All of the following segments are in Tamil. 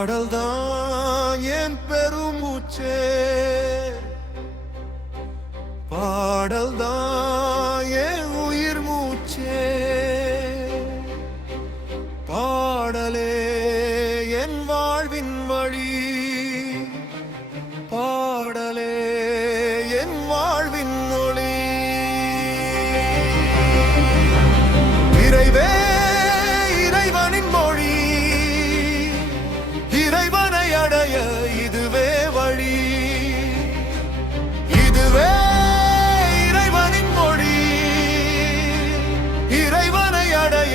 பாடல்தான் என் பெருமூச்சே, பாடல்தான் என் உயிர் மூச்சே, பாடலே என் வாழ்வின் வழி, பாடலே என் வாழ்வின் ஒளி. இறைவே இறைவனின் மொழி, இறைவனை அடைய இதுவே வழி, இதுவே இறைவனின் மொழி, இறைவனை அடைய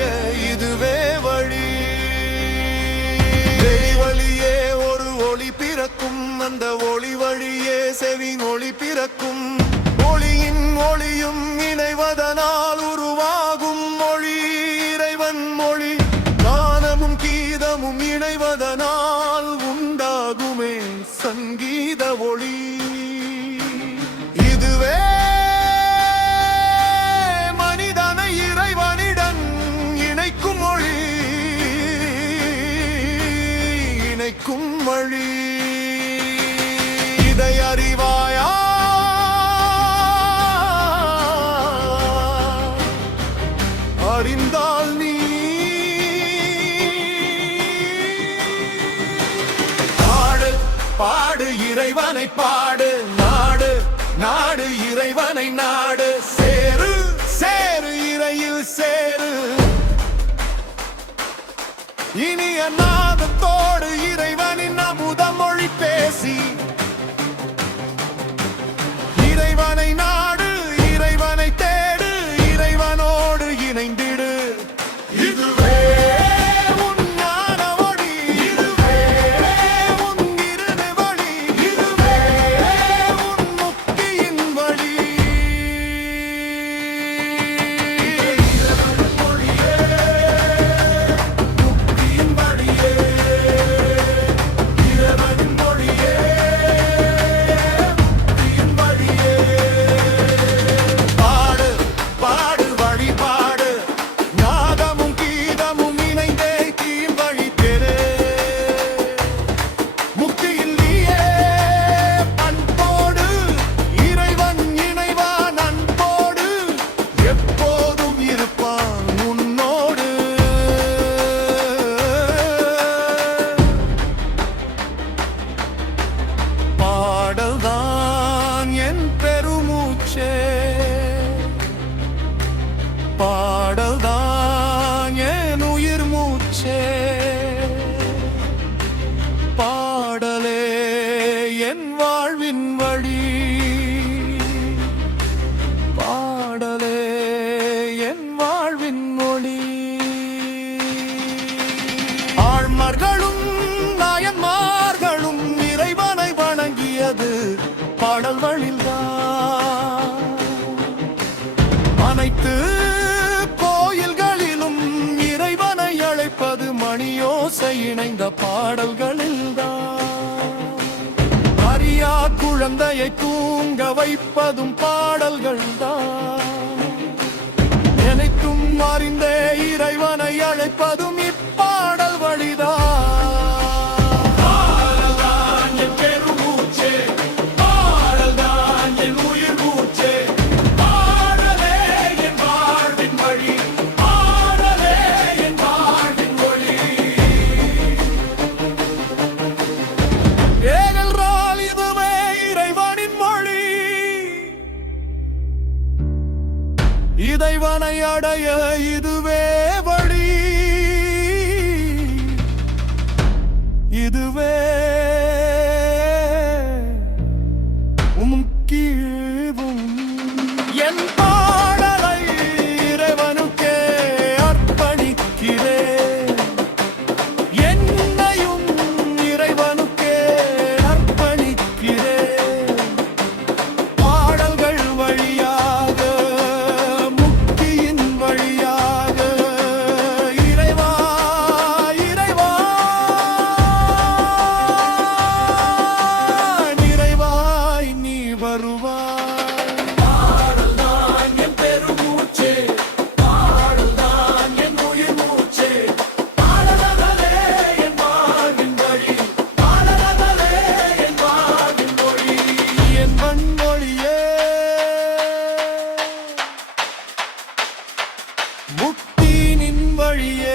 இதுவே வழி. வழியே ஒரு ஒளி பிறக்கும், அந்த ஒளி வழியே செவின் ஒளி பிறக்கும், ஒளியின் ஒளியும் இணைவதனால் உருவாகும் மொழி இறைவன் மொழி, கானமும் கீதமும் இணைவதனால் உண்டாகுமே சங்கீத ஒளி. இதுவே மனிதனை இறைவனிடம் இணைக்கும் மொழி, இணைக்கும் வழி. இதை அறிவாயா? அறிந்தால் நீ பாடு, பாடு இறைவனை பாடு, நாடு நாடு இறைவனை நாடு, சேரு சேரு இறையில் சேரு. இனிய நாதத்தோடு இறைவனின் அமுத மொழி பேசி, இறைவனை நாடு, இறைவனை தேடு, இறைவனோடு இணைந்திடு. இதுவே உன் ஞான ஒளி, இதுவே உன் இறுதி வழி, இதுவே உன் முக்தியின் வழி. இறைவனின் மொழியே, முக்தியின் வழியே, இறைவனின் மொழியே, முக்தியின் வழியே. பாடு, பாடு வழிபாடு, நாதமும் கீதமும் இணைந்தே தீம் வழி பெறு. முக்தியில் நீயே அன்போடு, இறைவன் இணைவான் அன்போடு, எப்போதும் இருப்பான் உன்னோடு. பாடல்தான் என் பெருமூச்சே, பாடல்தான் என் உயிர் மூச்சே, பாடலே என் வாழ்வின் வழி, பாடலே என் வாழ்வின் ஒளி. ஆழ்மர்களும் நாயன்மார்களும் இறைவனை வணங்கியது பாடல் வழில்தான். அனைத்து கோயில்களிலும் இறைவனை அழைப்பது மணியோசை இணைந்த பாடல்களில்தான். அறியா குழந்தையை தூங்க வைப்பதும் பாடல்கள்தான். நினைத்தும் அறிந்தே இறைவனை அழைப்பதும் இப்பாடல் வழிதான். பாடல்தான் என் பெருமூச்சே, பாடல்தான் என் உயிர் மூச்சே, பாடலே என் வாழ்வின் வழி, பாடலே என் வாழ்வின் ஒளி. ஏனென்றால் இதுவே இறைவனின் மொழி, இறைவனை அடைய இதுவே வழி, இதுவே முக்கியம். என் பாடலை இறைவனுக்கே அர்ப்பணிக்கிறேன், என்னையும் இறைவனுக்கே அர்ப்பணிக்கிறேன். பாடல்கள் வழியாக, முக்தியின் வழியாக, இறைவா இறைவா முக்தியின் வழியாக